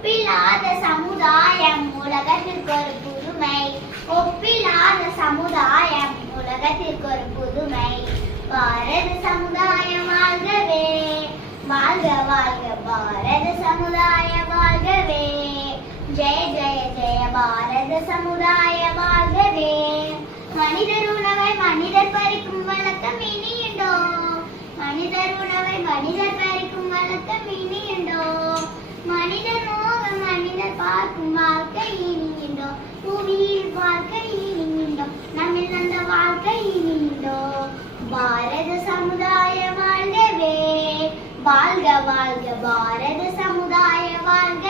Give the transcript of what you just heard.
ஒப்பில்லாத சமுதாயம் உலகத்திற்கு ஒரு புதுமை. ஒப்பில்லாத சமுதாயம் உலகத்திற்கு ஒரு புதுமை. பாரத சமுதாயம் வாழ்கவே, வாழ்க வாழ்க பாரத சமுதாய வாழ்கவே. ஜெய ஜெய ஜெய பாரத சமுதாய வாழ்கவே. மனிதர் உணவை மனிதர் பறிக்கும் வழக்கம் இனியுண்டோ? மனிதர் உணவை மனிதர் பறிக்கும் வழக்கம் இனியுண்டோ? மனிதர் மோகம் மனிதர் பார்க்கும் வாழ்க்கை இனியுண்டோ? புவியில் வாழ்க்கை இனியுண்டோ? நம்மில் அந்த வாழ்க்கை இனியுண்டோ? பாரத சமுதாய வாழ்கவே, வாழ்க வாழ்க பாரத சமுதாய வாழ்க.